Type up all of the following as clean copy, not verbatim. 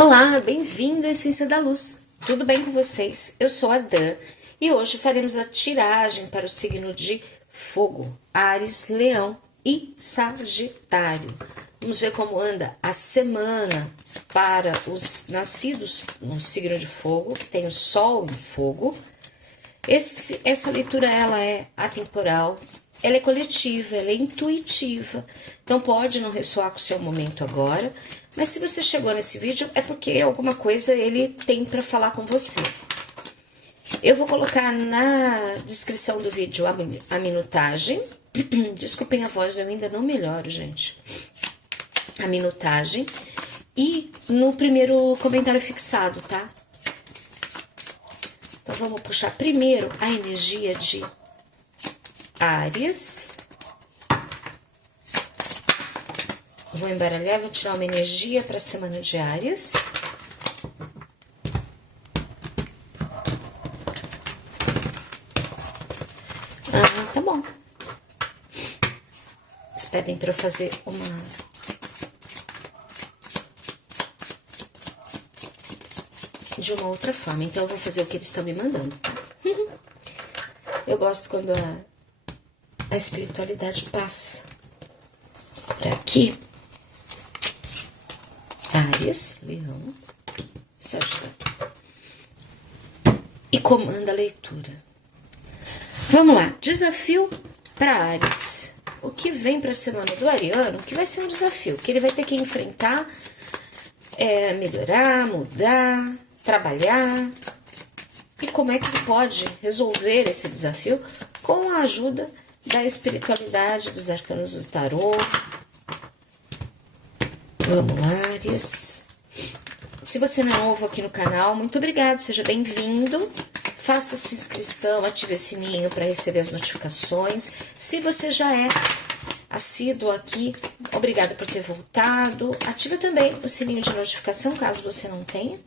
Olá, bem-vindo à Essência da Luz. Tudo bem com vocês? Eu sou a Dan e hoje faremos a tiragem para o signo de Fogo, Áries, Leão e Sagitário. Vamos ver como anda a semana para os nascidos no signo de Fogo, que tem o Sol em Fogo. Essa leitura ela é atemporal, ela é coletiva, ela é intuitiva, então pode não ressoar com o seu momento agora, mas se você chegou nesse vídeo é porque alguma coisa ele tem para falar com você. Eu vou colocar na descrição do vídeo a minutagem. Desculpem a voz, eu ainda não melhoro, gente. A minutagem. E no primeiro comentário fixado, tá? Então, vamos puxar primeiro a energia de Áries. Vou embaralhar, vou tirar uma energia para a semana de Áries. Tá bom. Eles pedem para eu fazer de uma outra forma, então eu vou fazer o que eles estão me mandando. Eu gosto quando a espiritualidade passa por aqui. Áries, Leão, Sagitário. E comanda a leitura. Vamos lá, desafio para Áries. O que vem para a semana do ariano, que vai ser um desafio, que ele vai ter que enfrentar, melhorar, mudar, trabalhar. E como é que ele pode resolver esse desafio? Com a ajuda da espiritualidade, dos arcanos do tarô. Vamos lá, Áries. Se você não é novo aqui no canal, muito obrigado, seja bem-vindo. Faça sua inscrição, ative o sininho para receber as notificações. Se você já é assíduo aqui, obrigado por ter voltado. Ative também o sininho de notificação, caso você não tenha.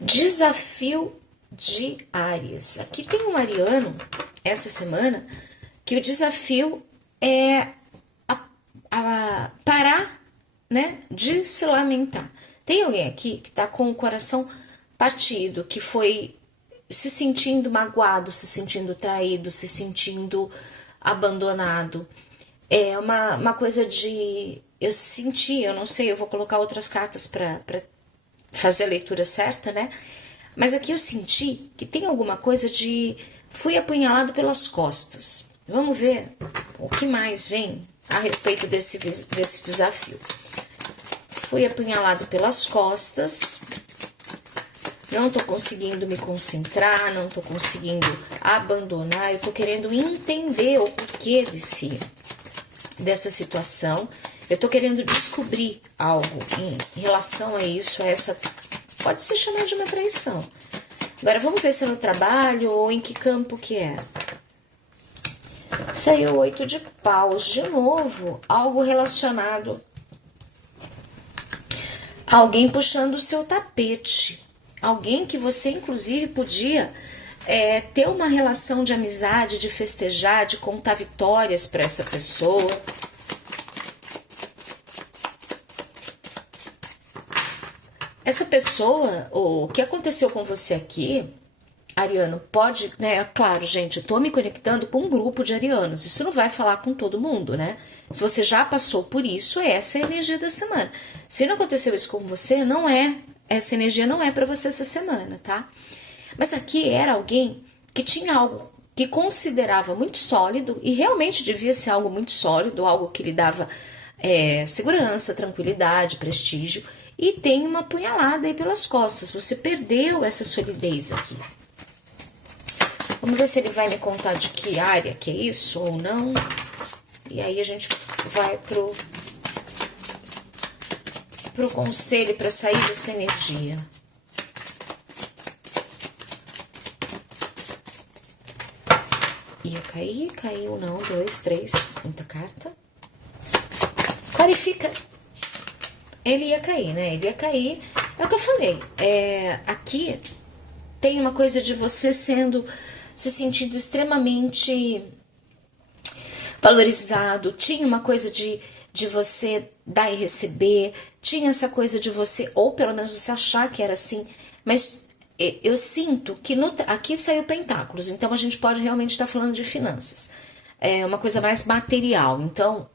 Desafio de Áries. Aqui tem um ariano, essa semana, que o desafio é parar, né, de se lamentar. Tem alguém aqui que tá com o coração partido, que foi se sentindo magoado, se sentindo traído, se sentindo abandonado. É uma coisa de... Eu senti, eu não sei, eu vou colocar outras cartas para fazer a leitura certa, né? Mas aqui eu senti que tem alguma coisa de... Fui apunhalado pelas costas. Vamos ver o que mais vem a respeito desse desafio. Fui apunhalado pelas costas. Não tô conseguindo me concentrar, não tô conseguindo abandonar. Eu tô querendo entender o porquê dessa situação. Eu tô querendo descobrir algo em relação a isso, a essa... Pode se chamar de uma traição. Agora, vamos ver se é no trabalho ou em que campo que é. Saiu 8 de paus de novo. Algo relacionado a alguém puxando o seu tapete. Alguém que você, inclusive, podia ter uma relação de amizade, de festejar, de contar vitórias para essa pessoa. Essa pessoa, o que aconteceu com você aqui, ariano, pode, né? Claro, gente, eu tô me conectando com um grupo de arianos. Isso não vai falar com todo mundo, né? Se você já passou por isso, essa é a energia da semana. Se não aconteceu isso com você, essa energia não é para você essa semana, tá? Mas aqui era alguém que tinha algo que considerava muito sólido e realmente devia ser algo muito sólido, algo que lhe dava segurança, tranquilidade, prestígio. E tem uma punhalada aí pelas costas. Você perdeu essa solidez aqui. Vamos ver se ele vai me contar de que área que é isso ou não. E aí a gente vai pro conselho para sair dessa energia. Ia cair, caiu não. 2, 3, muita carta. Clarifica. Ele ia cair, né? Ele ia cair. É o que eu falei. Aqui tem uma coisa de você se sentindo extremamente valorizado. Tinha uma coisa de você dar e receber. tinha essa coisa de você, ou pelo menos você achar que era assim, mas eu sinto que aqui saiu pentáculos, então a gente pode realmente estar falando de finanças. É uma coisa mais material, então,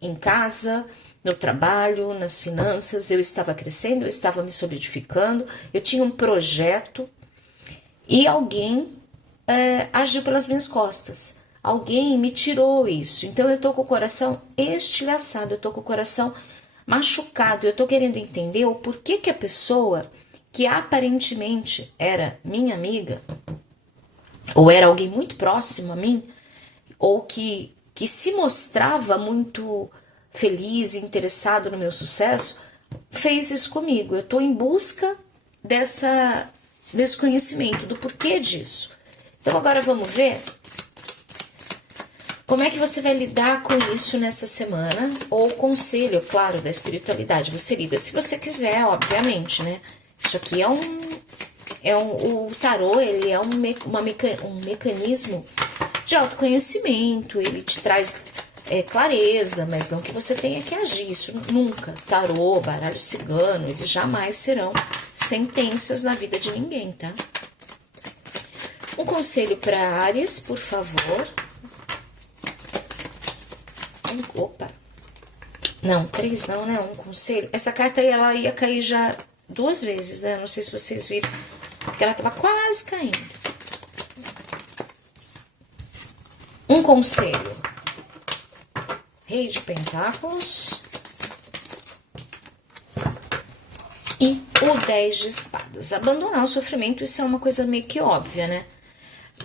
em casa, no trabalho, nas finanças, eu estava crescendo, eu estava me solidificando, eu tinha um projeto e alguém agiu pelas minhas costas. Alguém me tirou isso. Então eu tô com o coração estilhaçado, eu tô com o coração machucado, eu tô querendo entender o porquê que a pessoa que aparentemente era minha amiga, ou era alguém muito próximo a mim, ou que se mostrava muito feliz e interessado no meu sucesso, fez isso comigo. Eu tô em busca desse conhecimento, do porquê disso. Então agora vamos ver como é que você vai lidar com isso nessa semana, ou o conselho, claro, da espiritualidade. Você lida se você quiser, obviamente, né? Isso aqui o tarô, ele é um mecanismo de autoconhecimento, ele te traz clareza, mas não que você tenha que agir, isso nunca. Tarô, baralho cigano, eles jamais serão sentenças na vida de ninguém, tá? Um conselho para Áries, por favor. Opa. Não, 3 não, né? Um conselho. Essa carta aí, ela ia cair já 2 vezes, né? Não sei se vocês viram. Porque ela tava quase caindo. Um conselho. Rei de Pentáculos. E o 10 de Espadas. Abandonar o sofrimento, isso é uma coisa meio que óbvia, né?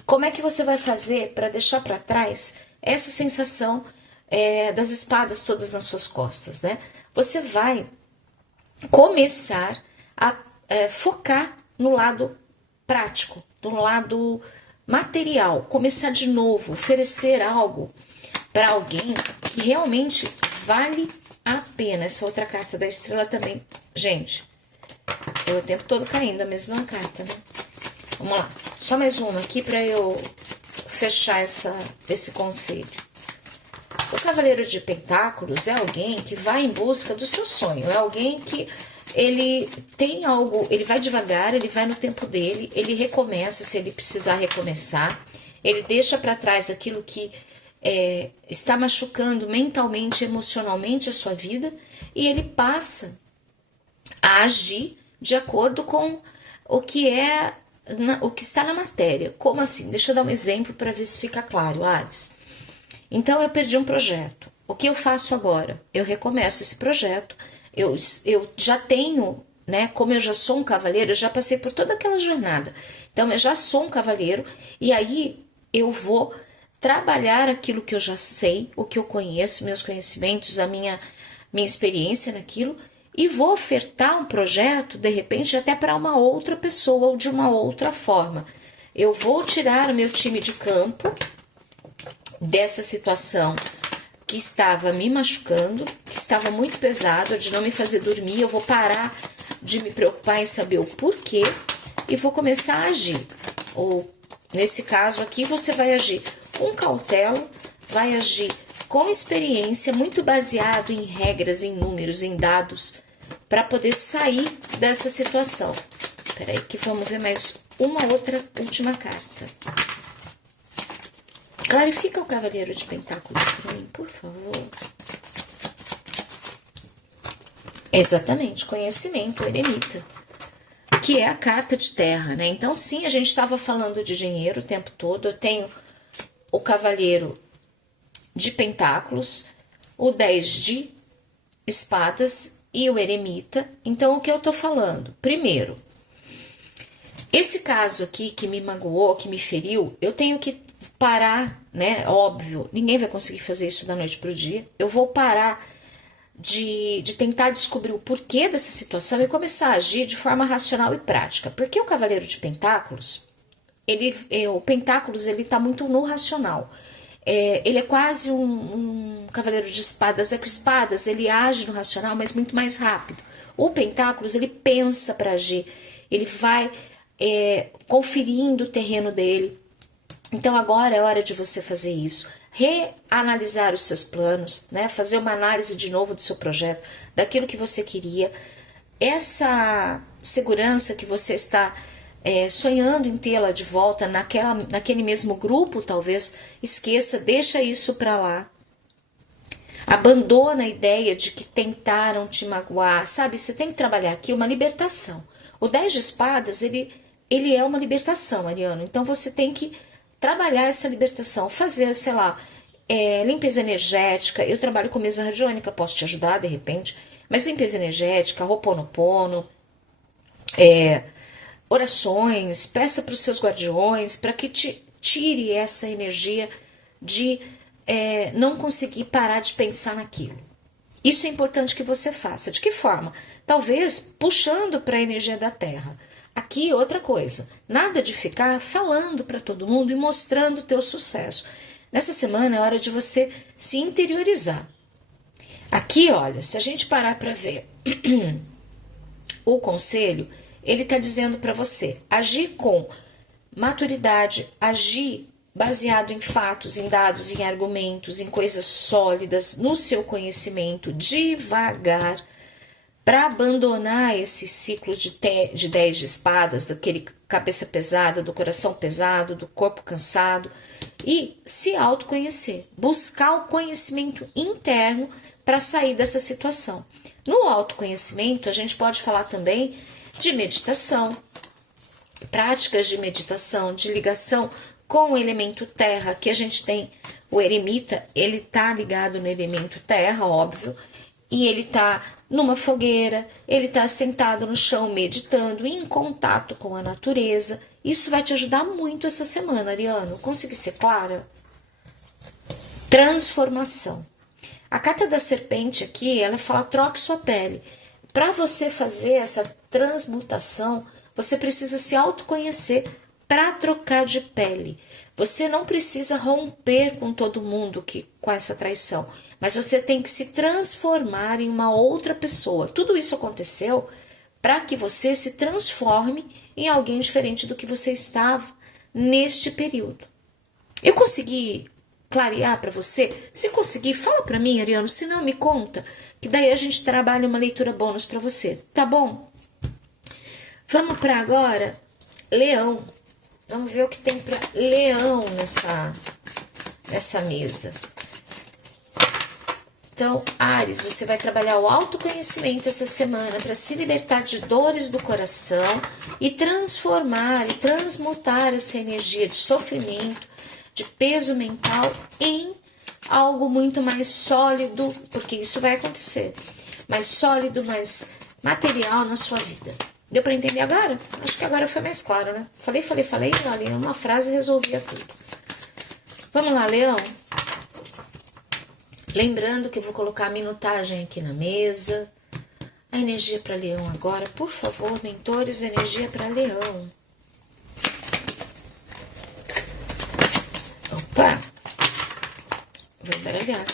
Como é que você vai fazer para deixar para trás essa sensação das espadas todas nas suas costas, né? Você vai começar a focar no lado prático, no lado material, começar de novo, oferecer algo para alguém que realmente vale a pena. Essa outra carta da estrela também, gente, eu o tempo todo caindo a mesma carta, né? Vamos lá, só mais uma aqui para eu fechar esse conselho. O Cavaleiro de Pentáculos é alguém que vai em busca do seu sonho, é alguém que ele tem algo, ele vai devagar, ele vai no tempo dele, ele recomeça se ele precisar recomeçar, ele deixa para trás aquilo que está machucando mentalmente, emocionalmente a sua vida, e ele passa a agir de acordo com o que está na matéria. Como assim? Deixa eu dar um exemplo para ver se fica claro, Ares. Então, eu perdi um projeto. O que eu faço agora? Eu recomeço esse projeto. Eu já tenho, né? Como eu já sou um cavaleiro, eu já passei por toda aquela jornada. Então, eu já sou um cavaleiro. E aí, eu vou trabalhar aquilo que eu já sei, o que eu conheço, meus conhecimentos, a minha experiência naquilo. E vou ofertar um projeto, de repente, até para uma outra pessoa ou de uma outra forma. Eu vou tirar o meu time de campo dessa situação que estava me machucando, que estava muito pesado, de não me fazer dormir. Eu vou parar de me preocupar em saber o porquê e vou começar a agir. Ou, nesse caso aqui, você vai agir com cautela, vai agir com experiência, muito baseado em regras, em números, em dados, para poder sair dessa situação. Peraí que vamos ver mais uma outra última carta. Clarifica o Cavaleiro de Pentáculos para mim, por favor. Exatamente, conhecimento, eremita, que é a carta de terra, né? Então, sim, a gente estava falando de dinheiro o tempo todo. Eu tenho o Cavaleiro de Pentáculos, o 10 de Espadas e o eremita. Então, o que eu tô falando? Primeiro, esse caso aqui que me magoou, que me feriu, eu tenho que parar, né? Óbvio, ninguém vai conseguir fazer isso da noite pro dia. Eu vou parar de tentar descobrir o porquê dessa situação e começar a agir de forma racional e prática. Porque o Cavaleiro de Pentáculos, o Pentáculos, ele tá muito no racional. Ele é quase um Cavaleiro de Espadas. É que espadas, ele age no racional, mas muito mais rápido. O Pentáculos, ele pensa para agir. Ele vai conferindo o terreno dele. Então agora é hora de você fazer isso. reanalisar os seus planos, né? Fazer uma análise de novo do seu projeto, daquilo que você queria. Essa segurança que você está sonhando em tê-la de volta naquele mesmo grupo, talvez esqueça, deixa isso para lá. Abandona a ideia de que tentaram te magoar, sabe? Você tem que trabalhar aqui uma libertação. O 10 de espadas, ele é uma libertação, Ariano. Então você tem que trabalhar essa libertação, fazer, sei lá, limpeza energética. Eu trabalho com mesa radiônica, posso te ajudar de repente, mas limpeza energética, Ho'oponopono, orações, peça para os seus guardiões para que te tire essa energia de não conseguir parar de pensar naquilo. Isso é importante que você faça. De que forma? Talvez puxando para a energia da Terra. Aqui outra coisa, nada de ficar falando para todo mundo e mostrando o teu sucesso. Nessa semana é hora de você se interiorizar. Aqui, olha, se a gente parar para ver o conselho, ele está dizendo para você agir com maturidade, agir baseado em fatos, em dados, em argumentos, em coisas sólidas, no seu conhecimento, devagar, para abandonar esse ciclo de 10 de espadas, daquele cabeça pesada, do coração pesado, do corpo cansado, e se autoconhecer, buscar o conhecimento interno para sair dessa situação. No autoconhecimento, a gente pode falar também de meditação, práticas de meditação, de ligação com o elemento terra, que a gente tem o eremita, ele tá ligado no elemento terra, óbvio, e ele tá numa fogueira, ele tá sentado no chão meditando, em contato com a natureza. Isso vai te ajudar muito essa semana, Ariano. Consegui ser clara? Transformação. A carta da serpente aqui, ela fala troque sua pele. Para você fazer essa transmutação, você precisa se autoconhecer para trocar de pele. Você não precisa romper com todo mundo com essa traição, mas você tem que se transformar em uma outra pessoa. Tudo isso aconteceu para que você se transforme em alguém diferente do que você estava neste período. Eu consegui clarear para você? Se conseguir, fala para mim, Ariano, se não me conta, que daí a gente trabalha uma leitura bônus para você, tá bom? Vamos para agora, Leão. Vamos ver o que tem para Leão nessa mesa. Então, Áries, você vai trabalhar o autoconhecimento essa semana para se libertar de dores do coração e transformar e transmutar essa energia de sofrimento, de peso mental em algo muito mais sólido, porque isso vai acontecer, mais sólido, mais material na sua vida. Deu para entender agora? Acho que agora foi mais claro, né? Falei, olha, uma frase resolvia tudo. Vamos lá, Leão. Lembrando que eu vou colocar a minutagem aqui na mesa. A energia para Leão agora, por favor, mentores, energia para Leão. Opa! Vou embaralhar.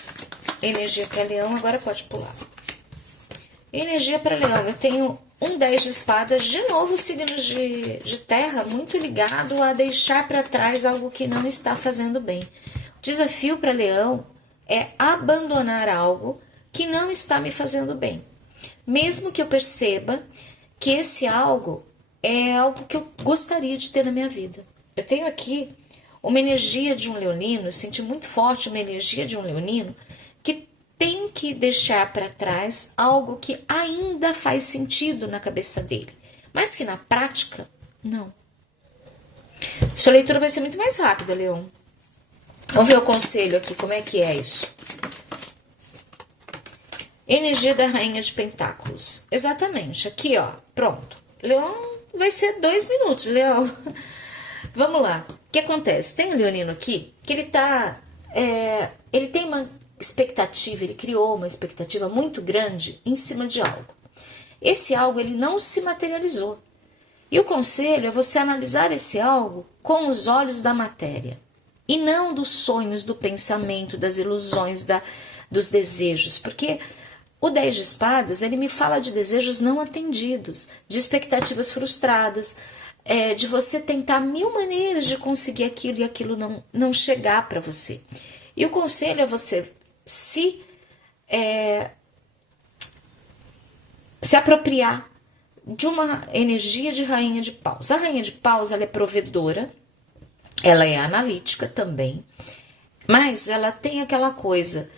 Energia para Leão, agora pode pular. Energia para Leão, eu tenho um 10 de espadas, de novo signos de terra, muito ligado a deixar para trás algo que não está fazendo bem. O desafio para Leão é abandonar algo que não está me fazendo bem. Mesmo que eu perceba que esse algo é algo que eu gostaria de ter na minha vida. Eu tenho aqui uma energia de um leonino, eu senti muito forte uma energia de um leonino que tem que deixar para trás algo que ainda faz sentido na cabeça dele, mas que na prática, não. Sua leitura vai ser muito mais rápida, Leão. Vamos ver o conselho aqui, como é que é isso? Energia da Rainha de Pentáculos. Exatamente, aqui ó, pronto. Leão vai ser 2 minutos, Leão. Vamos lá. O que acontece? Tem um leonino aqui que ele tem uma expectativa, ele criou uma expectativa muito grande em cima de algo. Esse algo ele não se materializou. E o conselho é você analisar esse algo com os olhos da matéria e não dos sonhos, do pensamento, das ilusões, dos desejos, porque o 10 de espadas ele me fala de desejos não atendidos, de expectativas frustradas, de você tentar 1000 maneiras de conseguir aquilo e aquilo não chegar para você. E o conselho é você se apropriar de uma energia de rainha de paus. A rainha de paus, ela é provedora, ela é analítica também, mas ela tem aquela coisa,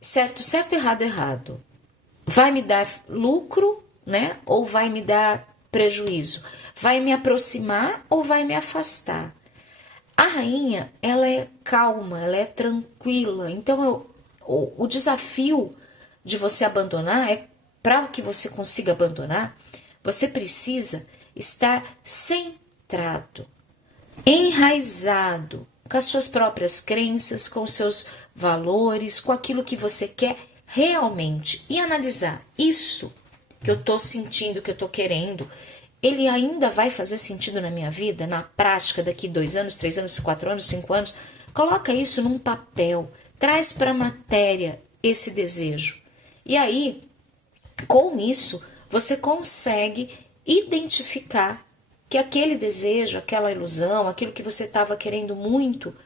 certo, certo, errado, errado. Vai me dar lucro, né? Ou vai me dar prejuízo? Vai me aproximar ou vai me afastar? A rainha, ela é calma, ela é tranquila. Então, o desafio de você abandonar é, para que você consiga abandonar, você precisa estar centrado, enraizado com as suas próprias crenças, com os seus valores, com aquilo que você quer realmente. E analisar isso que eu tô sentindo, que eu tô querendo, ele ainda vai fazer sentido na minha vida, na prática, daqui 2 anos, 3 anos, 4 anos, 5 anos? Coloca isso num papel, traz para a matéria esse desejo. E aí, com isso, você consegue identificar que aquele desejo, aquela ilusão, aquilo que você estava querendo muito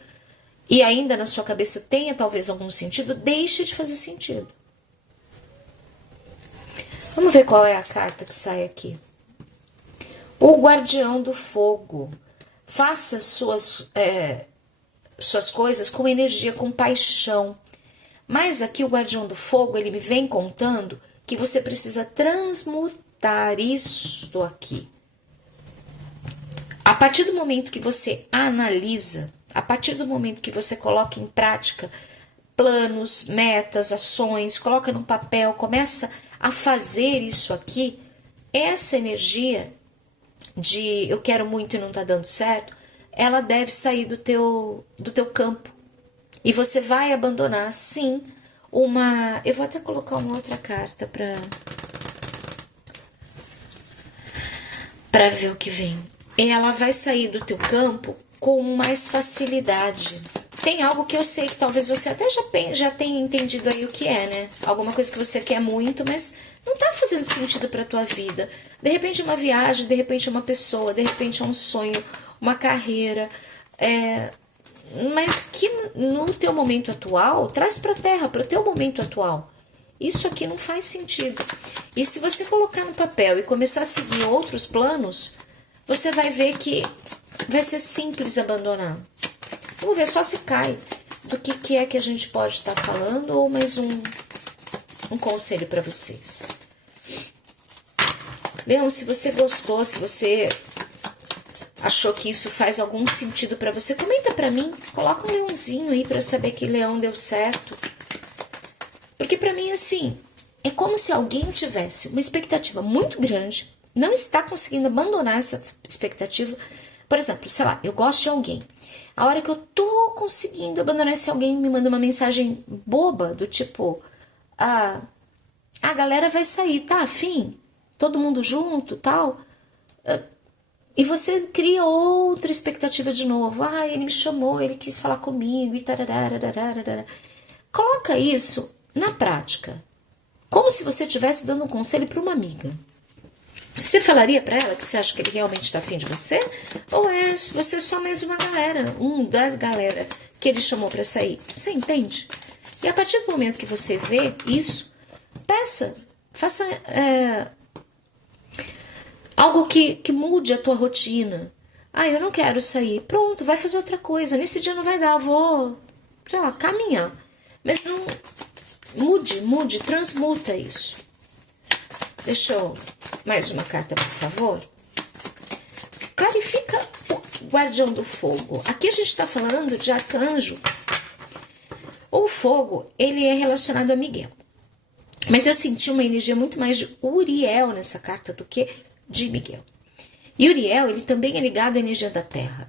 e ainda na sua cabeça tenha talvez algum sentido, deixe de fazer sentido. Vamos ver qual é a carta que sai aqui. O guardião do fogo. Faça suas coisas com energia, com paixão. Mas aqui o guardião do fogo, ele me vem contando que você precisa transmutar isto aqui. A partir do momento que você analisa, a partir do momento que você coloca em prática planos, metas, ações, coloca no papel, começa a fazer isso aqui, essa energia de eu quero muito e não tá dando certo, ela deve sair do teu campo. E você vai abandonar, sim, eu vou até colocar uma outra carta para ver o que vem. Ela vai sair do teu campo com mais facilidade. Tem algo que eu sei que talvez você até já tenha entendido aí o que é, né? Alguma coisa que você quer muito, mas não tá fazendo sentido pra tua vida. De repente uma viagem, de repente uma pessoa, de repente um sonho, uma carreira, mas que no teu momento atual, traz pra terra, pro teu momento atual. Isso aqui não faz sentido. E se você colocar no papel e começar a seguir outros planos, você vai ver que vai ser simples abandonar. Vamos ver só se cai do que é que a gente pode estar falando ou mais um conselho para vocês. Leão, se você gostou, se você achou que isso faz algum sentido para você, comenta para mim, coloca um leãozinho aí para eu saber que leão deu certo. Porque para mim, assim, é como se alguém tivesse uma expectativa muito grande, não está conseguindo abandonar essa expectativa. Por exemplo, sei lá, eu gosto de alguém. A hora que eu tô conseguindo abandonar esse alguém, me manda uma mensagem boba, do tipo, a galera vai sair, tá afim? Todo mundo junto, tal. E você cria outra expectativa de novo. Ele me chamou, ele quis falar comigo, e tararara. Coloca isso na prática, como se você estivesse dando um conselho para uma amiga. Você falaria para ela que você acha que ele realmente está afim de você? Ou é você só mais uma galera, das galera que ele chamou para sair? Você entende? E a partir do momento que você vê isso, faça algo que mude a tua rotina. Eu não quero sair. Pronto, vai fazer outra coisa. Nesse dia não vai dar, vou, sei lá, caminhar. Mas não mude, transmuta isso. Deixa eu... Mais uma carta, por favor. Clarifica o guardião do fogo. Aqui a gente está falando de arcanjo. O fogo, ele é relacionado a Miguel. Mas eu senti uma energia muito mais de Uriel nessa carta do que de Miguel. E Uriel, ele também é ligado à energia da terra.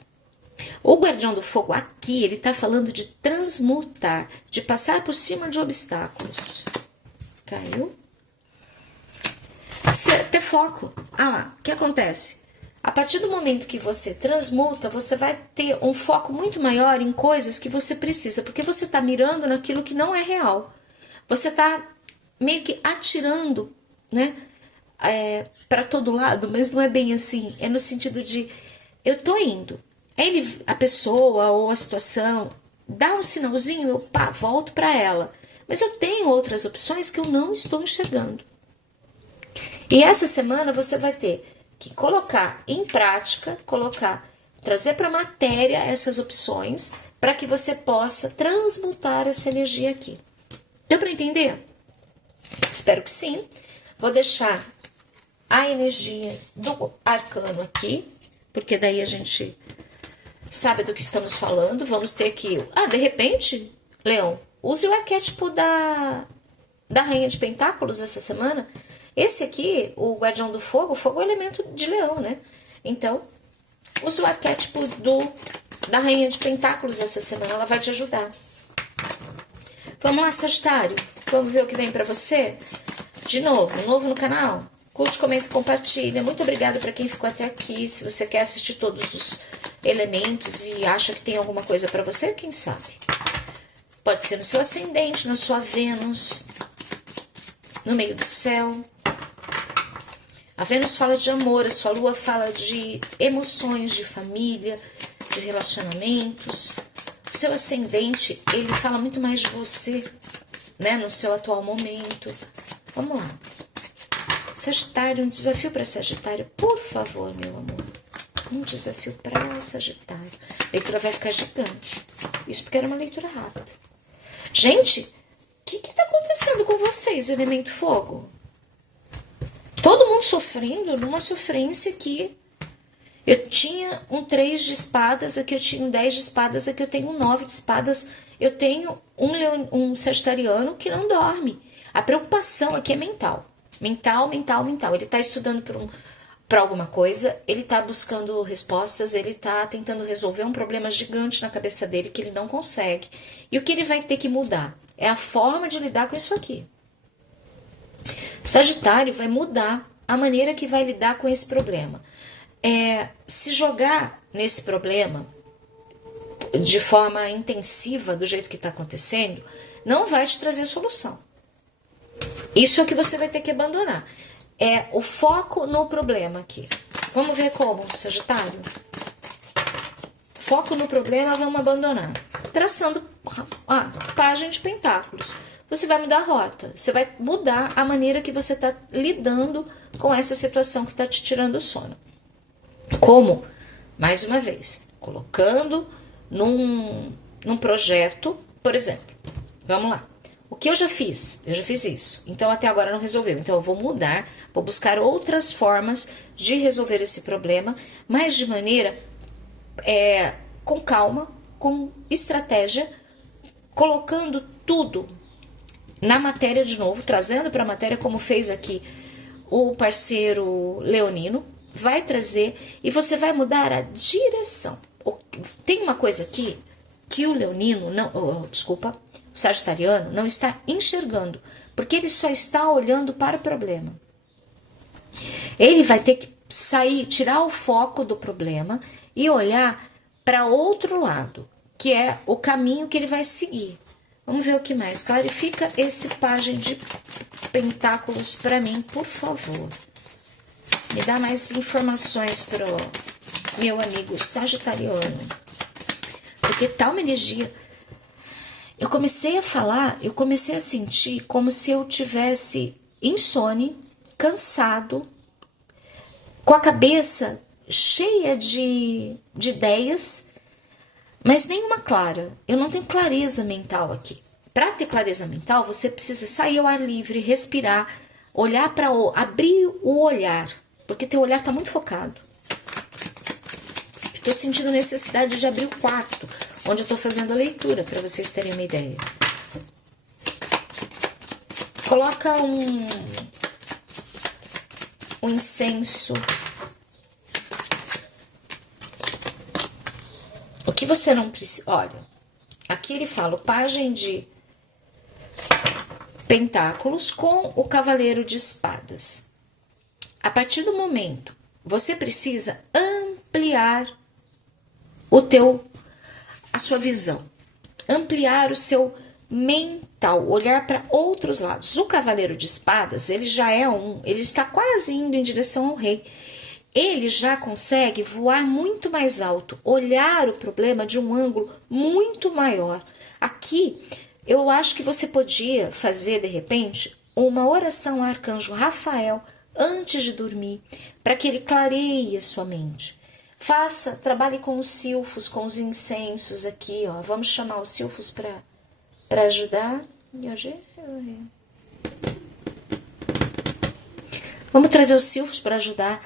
O guardião do fogo aqui, ele está falando de transmutar, de passar por cima de obstáculos. Caiu? Ter foco. O que acontece? A partir do momento que você transmuta, você vai ter um foco muito maior em coisas que você precisa, porque você está mirando naquilo que não é real. Você está meio que atirando, né, para todo lado, mas não é bem assim. É no sentido de, eu tô indo. A pessoa ou a situação dá um sinalzinho, eu volto para ela. Mas eu tenho outras opções que eu não estou enxergando. E essa semana você vai ter que colocar em prática, trazer para a matéria essas opções para que você possa transmutar essa energia aqui. Deu para entender? Espero que sim. Vou deixar a energia do arcano aqui, porque daí a gente sabe do que estamos falando. Vamos ter que... de repente, Leão, use o arquétipo da Rainha de Pentáculos essa semana. Esse aqui, o Guardião do Fogo, o fogo é o elemento de Leão, né? Então, use o arquétipo da Rainha de Pentáculos essa semana, ela vai te ajudar. Vamos lá, Sagitário. Vamos ver o que vem pra você? De novo no canal? Curte, comenta e compartilha. Muito obrigada para quem ficou até aqui. Se você quer assistir todos os elementos e acha que tem alguma coisa para você, quem sabe? Pode ser no seu ascendente, na sua Vênus, no meio do céu. A Vênus fala de amor, a sua Lua fala de emoções, de família, de relacionamentos. O seu ascendente, ele fala muito mais de você, né, no seu atual momento. Vamos lá. Sagitário, um desafio para Sagitário, por favor, meu amor. Um desafio para Sagitário. A leitura vai ficar gigante. Isso porque era uma leitura rápida. Gente, o que está acontecendo com vocês, elemento fogo? Todo mundo sofrendo numa sofrência que eu tinha um 3 de espadas, aqui eu tinha um 10 de espadas, aqui eu tenho um 9 de espadas. Eu tenho um sagitariano que não dorme. A preocupação aqui é mental. Mental. Ele está estudando para alguma coisa, ele está buscando respostas, ele está tentando resolver um problema gigante na cabeça dele que ele não consegue. E o que ele vai ter que mudar é a forma de lidar com isso aqui. Sagitário vai mudar a maneira que vai lidar com esse problema. Se jogar nesse problema de forma intensiva, do jeito que está acontecendo, não vai te trazer solução. Isso é o que você vai ter que abandonar. É o foco no problema aqui. Vamos ver como, Sagitário? Foco no problema, vamos abandonar. Traçando a página de pentáculos. Você vai mudar a rota. Você vai mudar a maneira que você está lidando com essa situação que está te tirando o sono. Como? Mais uma vez, colocando num projeto, por exemplo. Vamos lá. O que eu já fiz? Eu já fiz isso. Então, até agora não resolveu. Então, eu vou mudar, vou buscar outras formas de resolver esse problema, mas de maneira com calma, com estratégia, colocando tudo na matéria de novo, trazendo para a matéria, como fez aqui o parceiro leonino, vai trazer e você vai mudar a direção. Tem uma coisa aqui que o leonino, o sagitariano não está enxergando, porque ele só está olhando para o problema. Ele vai ter que sair, tirar o foco do problema e olhar para outro lado, que é o caminho que ele vai seguir. Vamos ver o que mais. Clarifica esse página de pentáculos para mim, por favor. Me dá mais informações para o meu amigo sagitariano. Porque tá uma energia... Eu comecei a falar, eu comecei a sentir como se eu tivesse insone, cansado, com a cabeça cheia de ideias, mas nenhuma clara. Eu não tenho clareza mental aqui. Para ter clareza mental, você precisa sair ao ar livre, respirar, olhar para abrir o olhar, porque teu olhar está muito focado. Estou sentindo necessidade de abrir o quarto, onde eu estou fazendo a leitura, para vocês terem uma ideia. Coloca um incenso. O que você não precisa... Olha, aqui ele fala o pajem de pentáculos com o cavaleiro de espadas. A partir do momento, você precisa ampliar a sua visão, ampliar o seu mental, olhar para outros lados. O cavaleiro de espadas, ele já ele está quase indo em direção ao rei. ele já consegue voar muito mais alto, olhar o problema de um ângulo muito maior. Aqui, eu acho que você podia fazer, de repente, uma oração ao Arcanjo Rafael antes de dormir, para que ele clareie a sua mente. Trabalhe com os silfos, com os incensos aqui, ó. Vamos chamar os silfos para ajudar. Vamos trazer os silfos para ajudar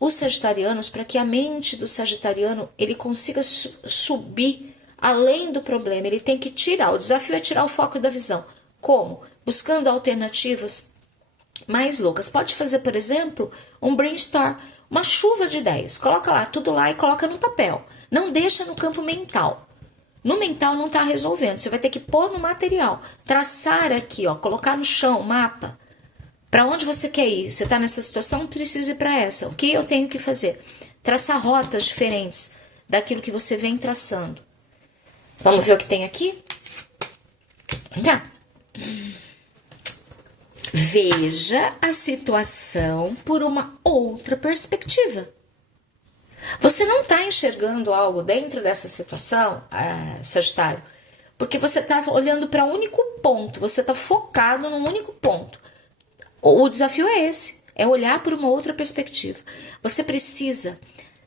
os sagitarianos, para que a mente do sagitariano ele consiga subir além do problema. Ele tem que tirar, o desafio é tirar o foco da visão. Como? Buscando alternativas mais loucas. Pode fazer, por exemplo, um brainstorm, uma chuva de ideias. Coloca lá, tudo lá e coloca no papel. Não deixa no campo mental. No mental não está resolvendo. Você vai ter que pôr no material. Traçar aqui, ó, colocar no chão, mapa. Para onde você quer ir? Você está nessa situação? Preciso ir para essa. O que eu tenho que fazer? Traçar rotas diferentes daquilo que você vem traçando. Vamos ver o que tem aqui? Tá. Veja a situação por uma outra perspectiva. Você não está enxergando algo dentro dessa situação, Sagitário, porque você está olhando para um único ponto. Você está focado num único ponto. O desafio é esse, é olhar por uma outra perspectiva. Você precisa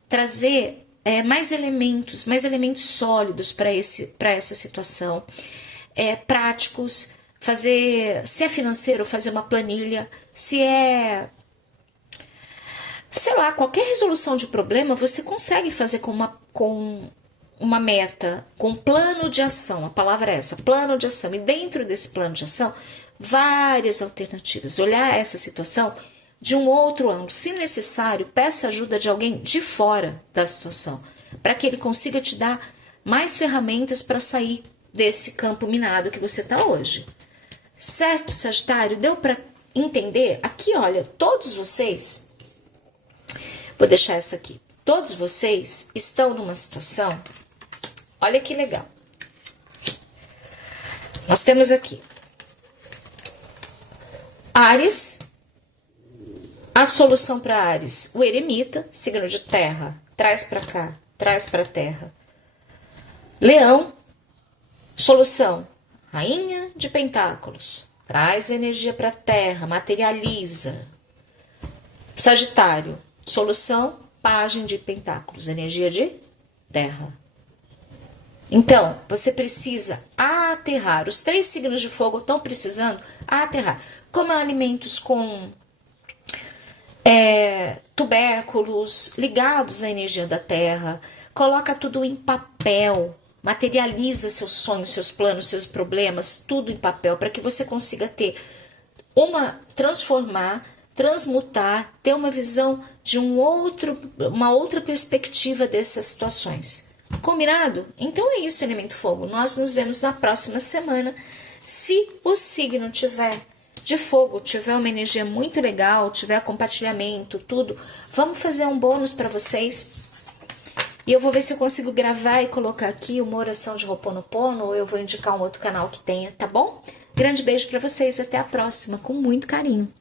trazer mais elementos sólidos para essa situação, práticos, se é financeiro, fazer uma planilha, se é, sei lá, qualquer resolução de problema, você consegue fazer com uma meta, com um plano de ação, a palavra é essa, plano de ação, e dentro desse plano de ação, várias alternativas, olhar essa situação de um outro ângulo. Se necessário, peça ajuda de alguém de fora da situação, para que ele consiga te dar mais ferramentas para sair desse campo minado que você está hoje. Certo, Sagitário? Deu para entender? Aqui, olha, todos vocês, vou deixar essa aqui, todos vocês estão numa situação, olha que legal. Nós temos aqui Áries, a solução para Áries, o eremita, signo de terra, traz para cá, traz para a terra. Leão, solução, rainha de pentáculos, traz energia para a terra, materializa. Sagitário, solução, pajem de pentáculos, energia de terra. Então, você precisa aterrar. Os 3 signos de fogo estão precisando aterrar. Como alimentos com tubérculos ligados à energia da terra. Coloca tudo em papel. Materializa seus sonhos, seus planos, seus problemas, tudo em papel, para que você consiga transformar, transmutar, ter uma visão de uma outra perspectiva dessas situações. Combinado? Então é isso, elemento fogo. Nós nos vemos na próxima semana. Se o signo de fogo tiver uma energia muito legal, tiver compartilhamento, tudo, vamos fazer um bônus para vocês. E eu vou ver se eu consigo gravar e colocar aqui uma oração de Ho'oponopono, ou eu vou indicar um outro canal que tenha, tá bom? Grande beijo para vocês, até a próxima, com muito carinho.